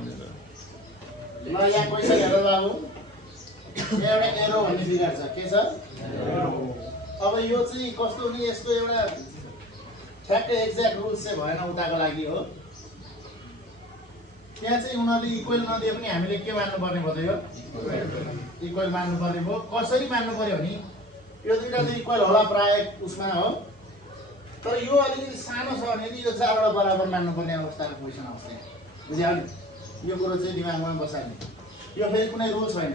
ल यहाँ पैसा हेर बाबु एउटा एरो भन्ने फिगर छ के छ अब यो चाहिँ कस्तो नि यसको एउटा ठ्याक्कै एक्ज्याक्ट रुल्स चाहिँ भएन उताको लागि हो त्यहाँ चाहिँ उनीहरूले इक्वल नदिए पनि हामीले के मान्नु पर्ने भयो इक्वल मान्नु पर्ने भयो कसरी मान्नु पर्यो भने यो दुईटा चाहिँ इक्वल होला प्राय उसमा हो तर यो अलिकति सानो छ भने यो चारवटा बराबर मान्नु पर्ने अवस्थाको क्वेसन आउँछ बुझ्यो नि यो कुरो चाहिँ दिमागमा बसाल्ने यो फेरि कुनै रुल छैन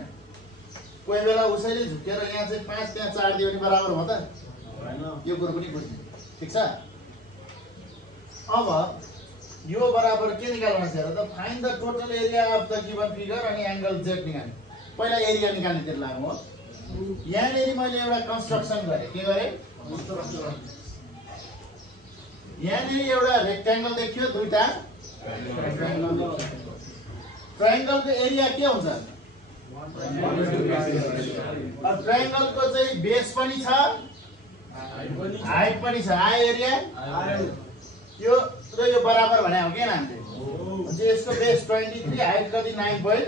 कोही बेला उसैले झुकेर यहाँ चाहिँ 5 त्यहाँ 4 दियो भने बराबर हो त यो कुरो पनि बुझ्ने ठिक छ अब यो बराबर के निकाल्नु छ र त find the total area of the given figure अनि एंगल जेड निकाल्ने पहिला एरिया निकाल्ने तिर लाग्नु हो यहाँनेरि मैले एउटा कन्स्ट्रक्सन गरे के गरे यहाँनेरि एउटा रेक्टेंगल देखियो दुईटा ट्रायंगलको एरिया के हुन्छ ट्रायंगल को चाहिँ बेस पनि छ हाइट पनि छ आय एरिया यो र यो बराबर भने हो के नामले हुन्छ यसको बेस 23 हाइट कति 9 point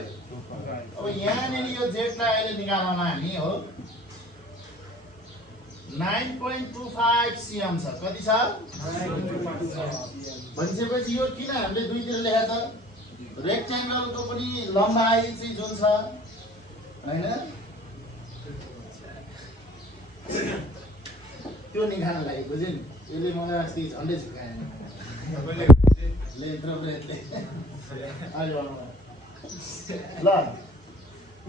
अब यहाँ नि यो जेड लाई अहिले निकाल्नमा हामी हो 9.25 cm छ कति छ भनेपछि यो किन हामीले दुईतिर लेखा छ रेक्टेंगल को पनि लम्बाई चाहिँ जुन छ हैन त्यो निकाल्न लागि बुझ्यो नि यसले मलाई अस्ति झन्डै झुकाएन ले यत्रो ब्रेथले ल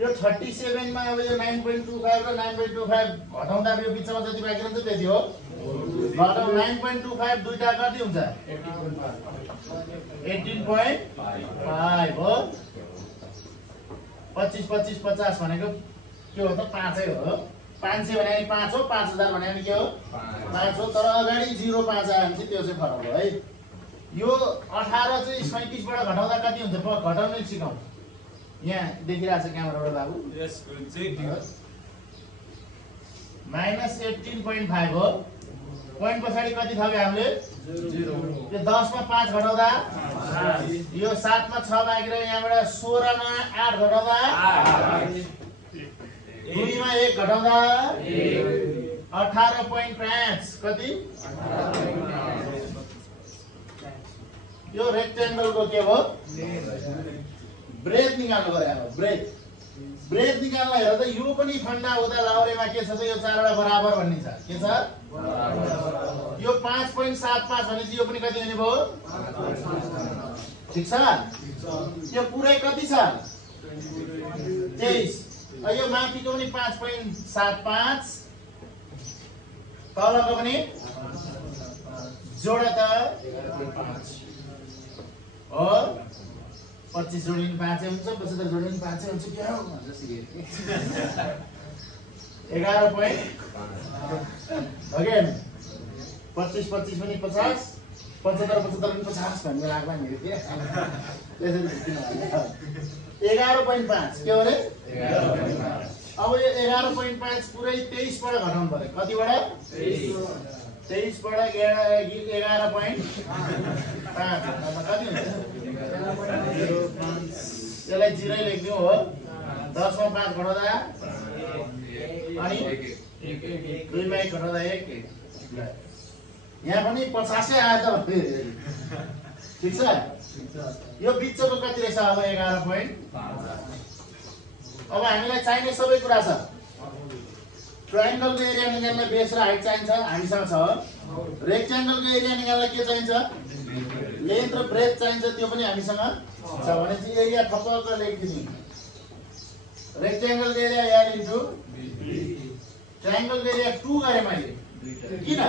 यो 37 मा अब यो 9.25 र 9.25 घटाउँदा यो बिचमा जति बाँकी रहन्छ त्यति हो घटाउ 9.25 दुईटा कति हुन्छ 18.5 हो 25 25 50 भनेको के हो त 5 हो 500 भने 5 हो 5000 भने के हो 5 हो तर अगाडि 05 आयो भने चाहिँ त्यो चाहिँ फरक हो है यो 18 चाहिँ 37 बाट घटाउँदा कति हुन्छ घटाउनै सिकाउँ यहाँ देखिरहेछ क्यामेराबाट बाबु -18.5 हो पोइन्ट पछाडि कति थग्यो हामीले 0 यो 10 मा 5 घटाउँदा यो 7 मा 6 बाँकी रह्यो यहाँबाट 16 मा 8 घटाउँदा 2 मा 1 घटाउँदा 18.5 कति यो रेक्टेंगल को के हो ब्रेथ निकाल्नु पर्यो अब ब्रेथ निकाल्न हेर त यो पनि फन्डा हुँदा लाउरेमा के छ त यो चारवटा बराबर भन्ने छ के छ यो 5.75 भनेपछि यो पनि कति हुने भयो ठीक छ यो पुरै कति छ 23 यो माथिको पनि 5.75 तलको पनि जोडा त 11.5 हो 25 जोडिन 5 हुन्छ 75 जोडिन 5 हुन्छ के हो भनेर सिके 11 point अगेन 25 25 पनि 50 75 75 पनि 50 भन्ने लाग्ला नि के त्यसरी किन भन्नु 11.5 के हो रे 11.5 अब यो 11.5 पुरै 23 बाट घटाउनु पर्यो कतिबाट 23 बाट 11.5 कति हुन्छ यसलाई 0 लेख्दिउ हो 10 मा 5 घटाउँदा अनि 2 मा 1 घटाउँदा 1 यहाँ पनि 50 आयो त ठीक छ यो बिचको कति रहेछ अब 11.5 अब हामीलाई चाहिने सबै कुरा छ ट्रायंगल को एरिया निकाल्न बेस र हाइट चाहिन्छ हामीसँग छ रेक्टेंगल को एरिया निकाल्न के चाहिन्छ लेन्थ र ब्रेथ चाहिन्छ त्यो पनि हामीसँग छ भने चाहिँ एरिया थप्पक लेखिदिनु रेक्टेंगल को एरिया यार इन्टु ट्रायंगल को एरिया 2 गरे मैले किन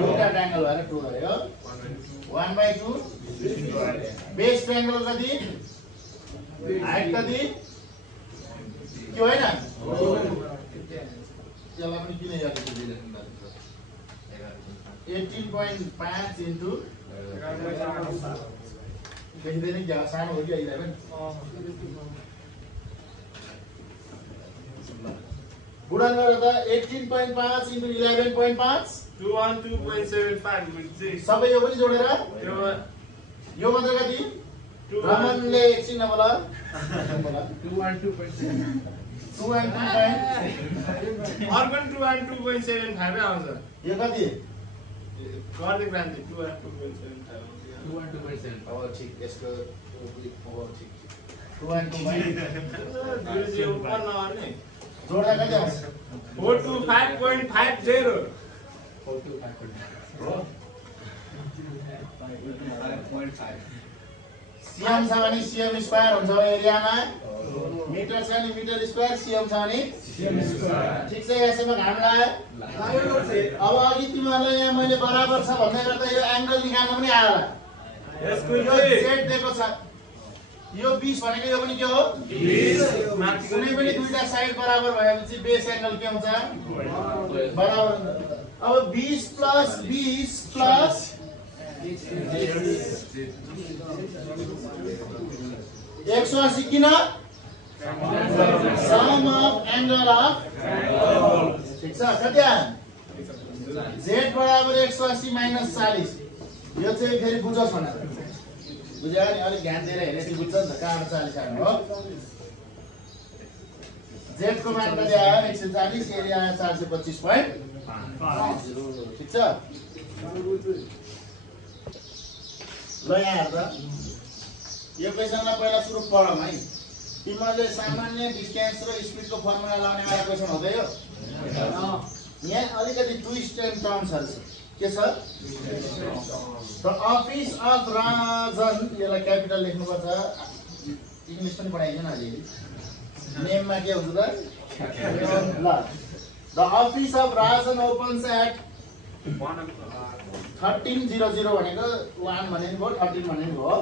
दुईटा ट्रायंगल भएर 2 गरे हो 1/2 बेस ट्रायंगल कति हाइट कति के होइन यसलाई पनि किन याद गर्नु 18.5 इन्टु देखिँदैन क्या सानो हो कि 11 गुणन गरेर त 18.5 इन्टु 11.5 212.75 सबै यो पनि जोडेर यो मात्र कति रमनले एकछिन बोला 212.7 2 and 2 अर्को 2 and 2.75 आउँछ यो कति गर्दै क्रान्ति 2 and 2.75 212.7 अब ठिक यसको अब ठिक 2 and 2 ऊपर नआउने जोड्दा कति आउँछ 425.50 सिएम छ भने सिएम स्क्वायर हुन्छ एरियामा मिटर छ नि मिटर स्क्वायर सिएम छ भने सिएम स्क्वायर ठीक छ यसैमा घाम लाग्यो अब अघि तिमीहरूलाई यहाँ मैले बराबर छ भन्दै गर्दा यो एंगल निकाल्न पनि आयो होला यसको यो जेड दिएको छ यो 20 भनेको यो पनि के हो 20 कुनै पनि दुईटा साइड बराबर भएपछि बेस एंगल के हुन्छ बराबर अब 20 प्लस 20 प्लस 180 किन सम अफ एंगल अफ ठीक छ कति आयो z बराबर 180 माइनस 40 यो चाहिँ फेरि बुझोस् भनेर बुझ्यो नि अलि ध्यान दिएर हेरेपछि बुझ्छ नि त कहाँबाट 40 आयो हो z को मान कति आयो 140 एरिया आयो 425.5 ठीक छ ल यहाँ हेर त यो क्वेशनलाई पहिला सुरु पढौँ है तिमीहरूले सामान्य डिस्टेन्स र स्पिडको फर्मुला लाउने वाला क्वेशन हुँदै हो यहाँ अलिकति ट्विस्ट एन्ड टर्न्सहरु छ के छ द अफिस अफ राजन यसलाई क्यापिटल लेख्नुपर्छ इंग्लिश पनि पढाइदिनु न अलि नेममा के हुन्छ त ल the office of Rajan opens at 13:00 भनेको 1 भने नि भयो 13 भने नि भयो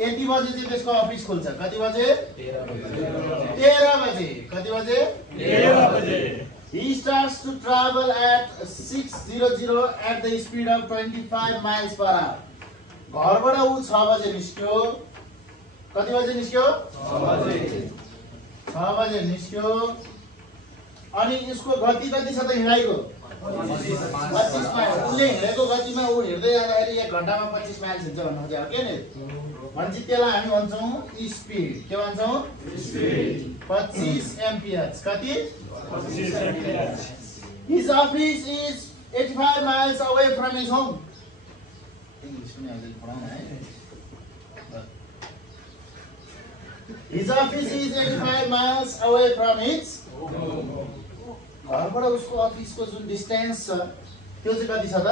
यति बजे चाहिँ त्यसको अफिस खुल्छ कति बजे 13 बजे कति बजे 13 बजे he starts to travel at 6:00 at the speed of 25 miles per hour घरबाट उ 6 बजे निस्क्यो कति बजे निस्क्यो 6 बजे निस्क्यो अनि यसको गति कति छ त हिँडाइको 25 माइल उले हिँडेको गतिमा उ हिँड्दै जाँदाखेरि 1 घण्टामा 25 माइल हिँड्छ भन्नु खोजेको के नि भन्छ त्यसलाई हामी भन्छौं स्पिड के भन्छौं स्पिड 25 एम्पियर्स कति 25 amperes his office is 85 miles away from his home English में आगे पढ़ाना है his office is 85 miles away from his home घरबाट उसको अफिसको जुन डिस्टेन्स छ त्यो चाहिँ कति छ त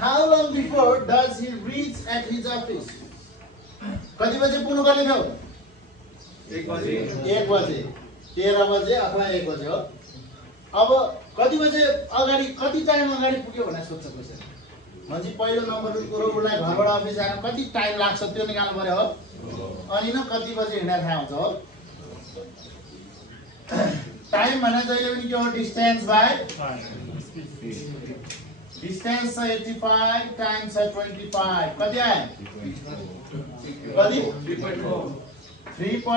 How long before does he reach at his office? कति बजे पुग्नुपर्ने थियो 1 बजे 13 बजे अथवा 1 बजे हो अब कति बजे अगाडि कति टाइम अगाडि पुग्यो भनेर सोध्छ क्वेशन भन्छ पहिलो नम्बरको कुरो उलाई घरबाट अफिस जान कति टाइम लाग्छ त्यो निकाल्नु पर्यो हो अनि न कति बजे हिँड्दा थाहा हुन्छ हो टाइम भने जहिले पनि के हो डिस्टेन्स बाइ डिस्टेन्स छ 85 टाइम छ 25 कति आयो कति 3.4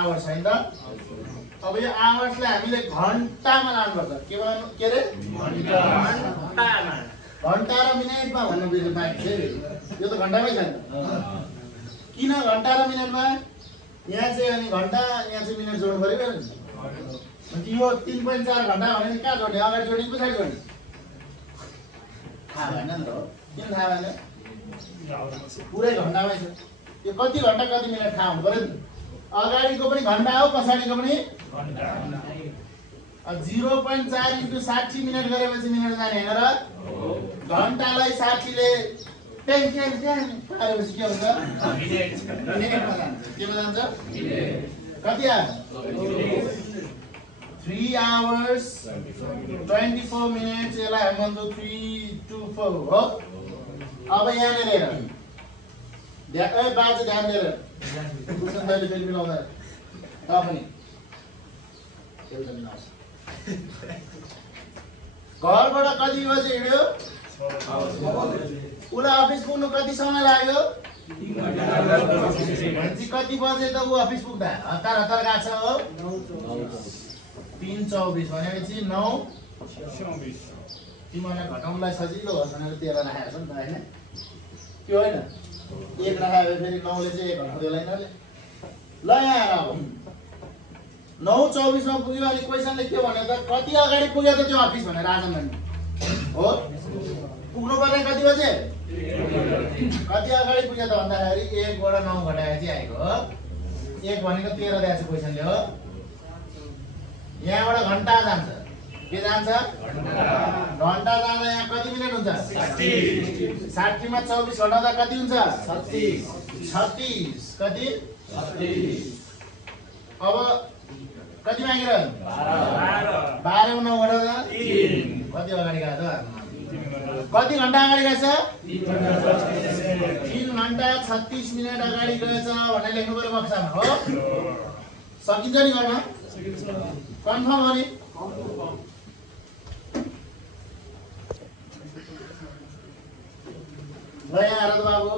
आवर्स हैन त अब यो आवर्सलाई हामीले घण्टामा लानुपर्छ के रे घण्टा र मिनेटमा भन्नु बिर्नु बाँकी छ यो त घण्टामै छ नि किन घण्टा र मिनेटमा यहाँ चाहिँ अनि घण्टा यहाँ चाहिँ मिनेट जोड्नु पर्यो नि अनि यो 3.4 घण्टा भने नि कहाँ जोड्ने अगाडि जोड्ने पछाडि जोड्ने थाहा भएन नि त हो किन थाहा भएन पुरै घण्टामै छ यो कति घण्टा कति मिनेट थाहा हुनु पर्यो नि अगाडिको पनि घण्टा हो पछाडिको पनि घण्टा 0.4 × 60 मिनेट गरेपछि मिनेट जाने हैन र घण्टालाई 60 ले टेन पारेपछि के हुन्छ मिनेटमा जान्छ केमा जान्छ कति आयो 3 hours 24 minutes यसलाई हामी भन्छौं 324 हो अब यहाँ हेर बाजे ध्यान दिएर कुसन दाइले फेरि मिलाउँदा त पनि एउटा मिलाउँछ घरबाट कति बजे हिँड्यो उलाई अफिस पुग्नु कति समय लाग्यो 3 घण्टा कति बजे त उ अफिस पुग्दा हतार हतार गएको छ हो 324 भनेपछि 9 तिमीलाई घटाउनलाई सजिलो होस् भनेर 13 राखेको छ नि त हैन के होइन 1 राखे फेरि 9 ले चाहिँ 1 घटाउँदै होला यिनीहरुले ल यहाँ हेर अब 9:24 मा पुग्यो अनि क्वेशनले के भने त कति अगाडि पुग्यो त त्यो अफिस भनेर आजम भन्नु हो पुग्नु पर्ने कति बजे कति अगाडि पुग्यो त भन्दाखेरि 1 बाट 9 घटाएपछि आएको हो 1 भनेको 13 दिएको छ क्वेशनले हो यहाँबाट घण्टा जान्छ के जान्छ घण्टा जाँदा यहाँ कति मिनेट हुन्छ 60 मा 24 घटाउँदा कति हुन्छ 36 कति 36 अब कति मागेर 12 मा 9 घटाउँदा 3 कति अगाडि गयो त कति घण्टा अगाडि गएछ 3 घण्टा 36 मिनेट अगाडि गएछ भनेर लेख्नु पर्यो बक्सामा हो सकिन्छ नि गर्न कन्फर्म हो नि ल यहाँ हेर त बाबु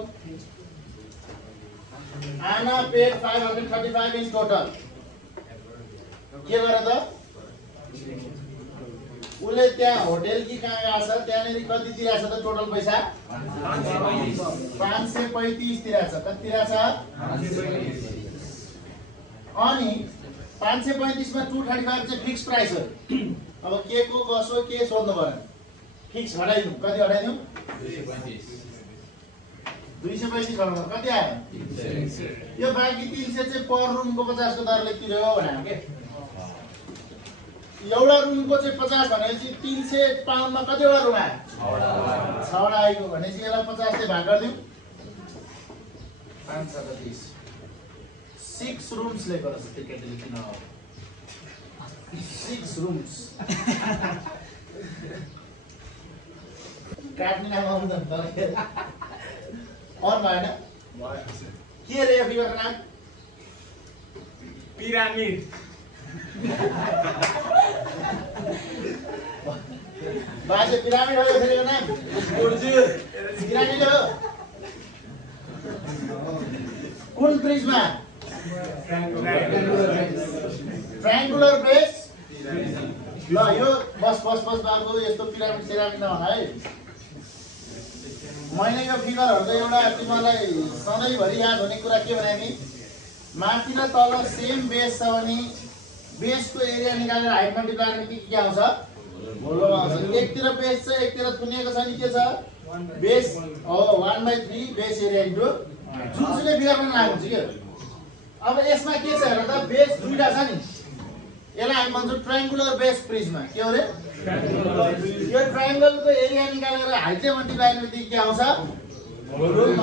आना पेड 535 इन टोटल के गरे त उले त्यहाँ होटल कि कहाँ गएको छ त्यहाँनेरि कति तिरेछ त टोटल पैसा 535 तिरेछ कति तिरेछ अनि 535 मा 235 चाहिँ फिक्स प्राइस हो अब के को कसो के सोध्नु पर्यो फिक्स घटाइदिउँ कति घटाइदिउँ 235 घटाउँदा कति आयो 300 यो बाँकी 300 चाहिँ पर रुमको 50 को दरले तिर्यो भनेको के एउटा रुमको चाहिँ 50 भनेपछि 300 पाउन्डमा कतिवटा रुम आयो 6 वटा आयो भनेपछि यसलाई 50 ले भाग गर्दिउँ 5 7 30 6 rooms ले गरस टिकट लेखिन हो 6 rooms काट्ने नाम आउँदैन त और भएन के रे यो फिगर नाम पिरामिड बाजे पिरामिड हो यो फिगर नाम पिरामिड हो कुन प्रिजमा ट्रायंगुलर बेस ल यो बस बाबु यस्तो पिरामिड सिरामिड नभन है मैले यो फिगरहरुको एउटा तिमीलाई सधैँभरि याद हुने कुरा के भने नि माथि र तल सेम बेस छ भने बेसको एरिया निकालेर हाइट मल्टिप्लाई गर्ने के आउँछ भोलो आउँछ एकतिर बेस छ एकतिर थुनिएको छ नि के छ बेस हो 1/3 बेस एरिया इन्टु जुनसुकै फिगर पनि लागु हुन्छ के अब यसमा के छ हेर त बेस दुईटा छ नि यसलाई हामी भन्छौं ट्रायंगुलर बेस प्रिज्म के हो रे यो ट्रायंगलको एरिया निकालेर हाइट मल्टिप्लाई गर्ने के आउँछ भोल्युम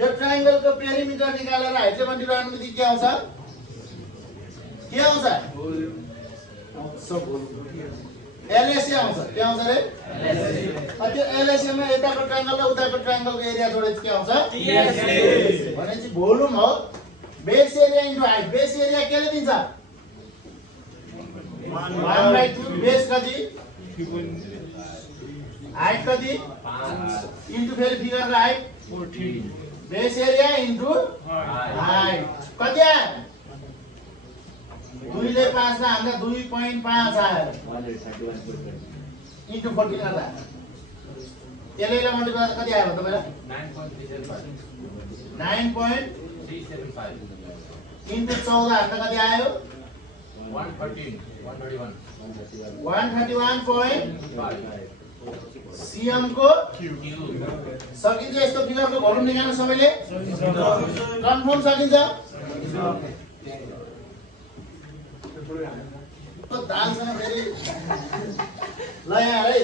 यो ट्रायंगलको पेरिमिटर निकालेर हाइट मल्टिप्लाई गर्ने के आउँछ सब एलएसी आउँछ के आउँछ रे त्यो एलएसी मा यताको ट्रायंगल र उताको ट्रायंगलको एरिया जोडेपछि के आउँछ टीएसए भनेपछि भोल्युम हो base area into height base area केले दिन्छ 1/2 बेस कति हाइट कति 5 इन्टु फेरि फिगर र height 14 base area into height कति आयो 2 ले 5 मा हाल्दा 2.5 आयो 131 इन्टु 14 गर्दा यसले मल्टिप्लाई कति आयो तपाईलाई 9.375 इन्टु 14 हाल्दा कति आयो 131.5 सीएम को सकिन्छ यस्तो फिगरको भोल्युम निकाल्न सबैले कन्फर्म सकिन्छ तो दालसँग फेरि ल यहाँ है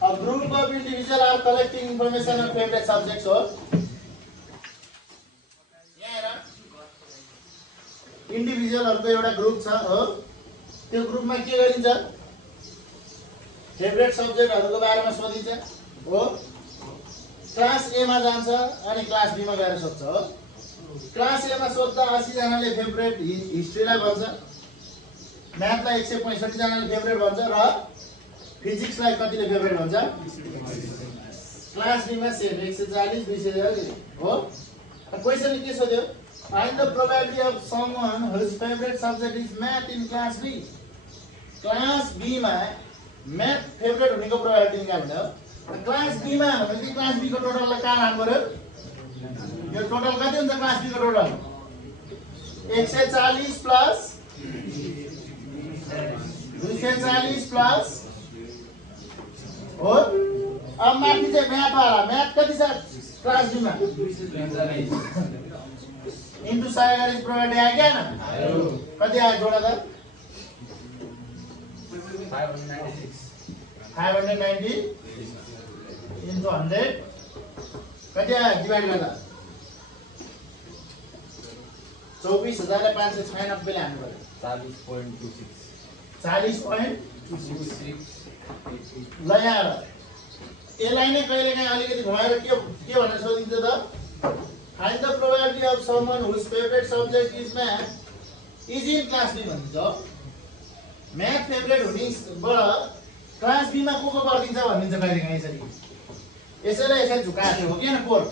A group of individuals are collecting information on favorite subjects हो इन्डिभिजुअलहरुको एउटा ग्रुप छ हो त्यो ग्रुपमा के गरिन्छ फेभरेट सब्जेक्टहरुको बारेमा सोधिन्छ हो क्लास ए मा जान्छ अनि क्लास बी मा गएर सोध्छ हो क्लास ए मा सोध्दा 80 जनाले फेभरेट हिस्ट्रीलाई भन्छ म्याथलाई 165 जनाले फेभरेट भन्छ र फिजिक्सलाई कतिले फेभरेट भन्छ क्लास बी मा सेम 140 200 हो क्वेशनले के सोध्यो Find the probability of someone whose favorite subject is math in class B. Class B मा math favorite हुनेको probability निकाल्नु हो। Class B मा भनेपछि class B को टोटललाई कहाँ राख्नु पर्यो? यो टोटल कति हुन्छ class B को टोटल? 140 प्लस 240 प्लस हो। अब माथि चाहिँ म्याथ वाला म्याथ कति छ क्लास B मा? इन्टु 100 गरेपछि प्रोबेबिलिटी आयो क्या न? कति आयो जोडा त? 590 इन्टु 100 कति आयो डिभाइड गर्दा? 24,596 ले हाल्नु पर्यो। 40.26 ल यहाँ यसलाई नै कहिलेकाहीँ अलिकति घुमाएर के भनेर सोधिन्छ त? Find the probability of someone whose favorite subject is math is in class B भनिन्छ। म्याथ फेभरेट हुनेबाट क्लास B मा को गरिदिन्छ भनिन्छ कहिलेकाहीँ यसरी। यसैलाई यसरी झुकाएको हो किन कोड?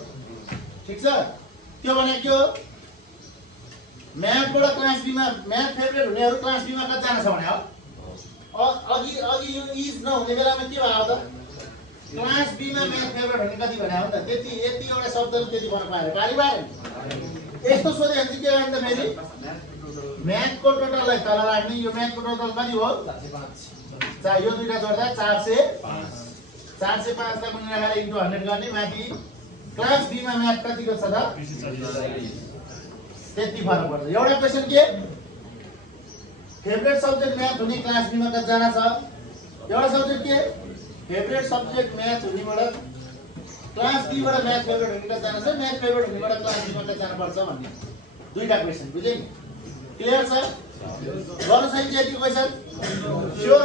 ठिक छ? त्यो भने के हो? म्याथबाट क्लास B मा म्याथ फेभरेट हुनेहरू क्लास B मा कति जान छ भने हो? अघि यो इज नहुने बेलामा के भयो त? क्लास B मा म्याथ फेभरेट हुने कति भने हो त? त्यति यति एउटा शब्दले त्यति भन्न पाएन। पारि पाएन? यस्तो सोधे भने चाहिँ के गर्ने त फेरि? म्याथको टोटललाई तल राख्ने। यो म्याथको टोटल कति हो? 4। यो दुईटा जोड्दा 405। 405 लाई पनि राखेर इन्टु 100 गर्ने। माथि क्लास B मा म्याथ कतिको छ त? 240। त्यति फरक पर्छ। एउटा क्वेशन के? फेभरेट सब्जेक्ट म्याथ हुने क्लास B मा कति जना छ? एउटा सब्जेक्ट के? फेभरेट सब्जेक्ट म्याथ हुनेबाट क्लास B बाट म्याथ फेभरेट हुने कति जना छ? म्याथ फेभरेट हुनेबाट क्लास B मा कति जना पर्छ भन्ने दुईटा क्वेशन बुझे नि? क्लियर छ? गर्नु सकिन्छ यति क्वेशन? स्योर